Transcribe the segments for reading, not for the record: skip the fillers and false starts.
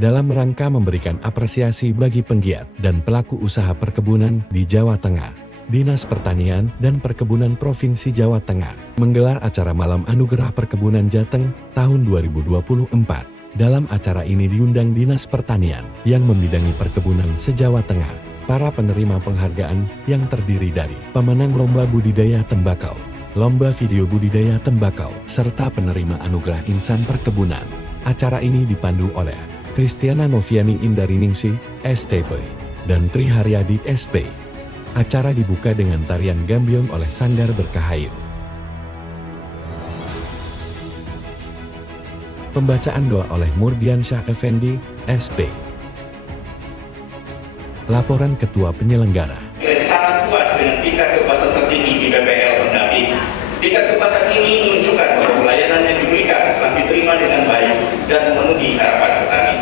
dalam rangka memberikan apresiasi bagi penggiat dan pelaku usaha perkebunan di Jawa Tengah. Dinas Pertanian dan Perkebunan Provinsi Jawa Tengah menggelar acara Malam Anugerah Perkebunan Jateng tahun 2024. Dalam acara ini diundang Dinas Pertanian yang membidangi perkebunan se-Jawa Tengah, para penerima penghargaan yang terdiri dari pemenang Lomba Budidaya Tembakau, Lomba Video Budidaya Tembakau, serta penerima Anugerah Insan Perkebunan. Acara ini dipandu oleh Kristiana Noviani Indariningsih, STP, dan Tri Haryadi, SP. Acara dibuka dengan tarian gambyong oleh Sanggar Berkahayu. Pembacaan doa oleh Murdiansyah Effendi, SP. Laporan Ketua Penyelenggara. Sangat puas dengan tingkat kepuasan tertinggi di BPL pendamping. Tingkat kepuasan ini menunjukkan bahwa pelayanan yang diberikan telah diterima dengan baik dan memenuhi harapan petani.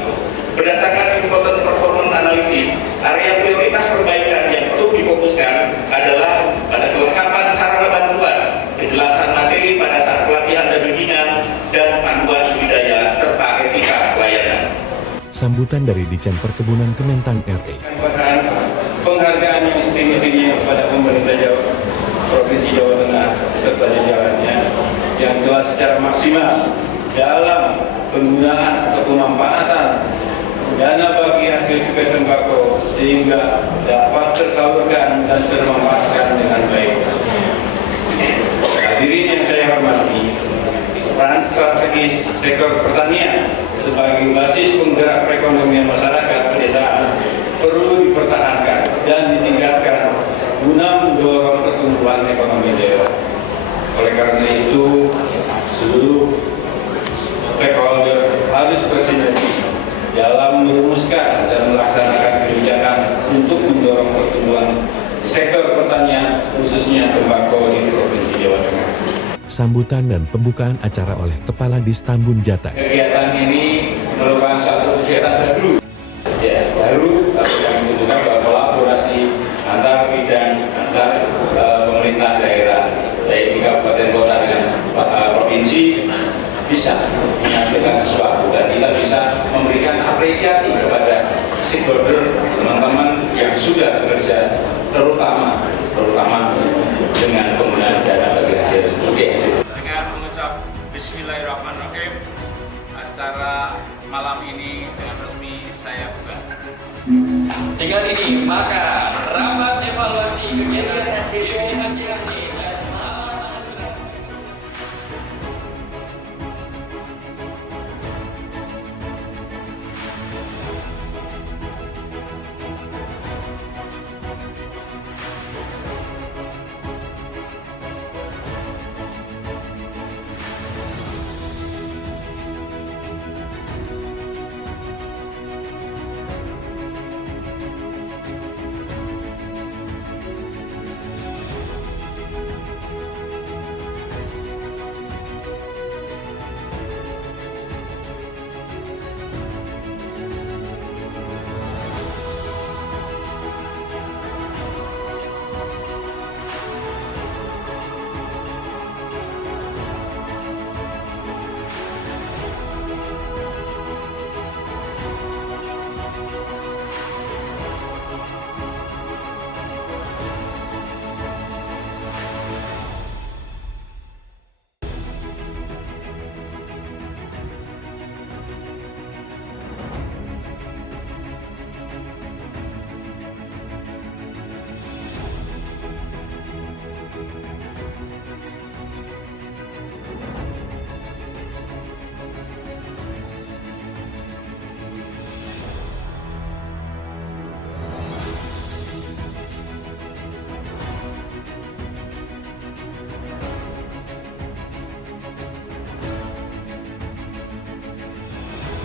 Berdasarkan important performance analysis, area prioritas perbaikan yang perlu difokuskan adalah pada kelengkapan sarana bantuan, kejelasan materi pada saat pelatihan dan bimbingan, dan panduan budidaya serta etika pelayanan. Sambutan dari Ditjen Perkebunan Kementan RI. Penghargaan yang setinggi-tingginya kepada pemerintah Provinsi Jawa Tengah serta jajarannya yang telah secara maksimal dalam penggunaan atau pemanfaatan dana bagi hasil cukai tembakau sehingga dapat tersalurkan dan termanfaatkan dengan baik. Hadirin yang saya hormati, peran strategis sektor pertanian sebagai basis penggerak perekonomian masyarakat pedesaan perlu dipertahankan dan ditingkatkan guna mendorong pertumbuhan ekonomi daerah. Oleh karena itu, seluruh stakeholder harus bersinergi dalam merumuskan dan melaksanakan kebijakan untuk mendorong pertumbuhan sektor pertanian, khususnya tembakau di Provinsi Jawa Tengah. Sambutan dan pembukaan acara oleh Kepala Distambun Jateng. Kegiatan ini merupakan suatu kegiatan baru, tapi yang membutuhkan bahwa kolaborasi antar bidang, antar pemerintah daerah, baik di kabupaten kota dengan provinsi, bisa menghasilkan sesuatu dan kita bisa memberikan apresiasi kepada stakeholder, teman-teman yang sudah bekerja, terutama dengan penggunaan dana bagi hasil cukai. Dengan mengucap Bismillahirrahmanirrahim, acara malam ini dengan resmi saya buka. Dengan ini, maka rapat evaluasi kegiatan definisi ini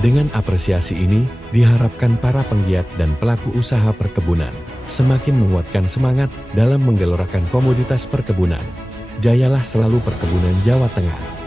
Dengan apresiasi ini, diharapkan para penggiat dan pelaku usaha perkebunan semakin menguatkan semangat dalam menggelorakan komoditas perkebunan. Jayalah selalu perkebunan Jawa Tengah.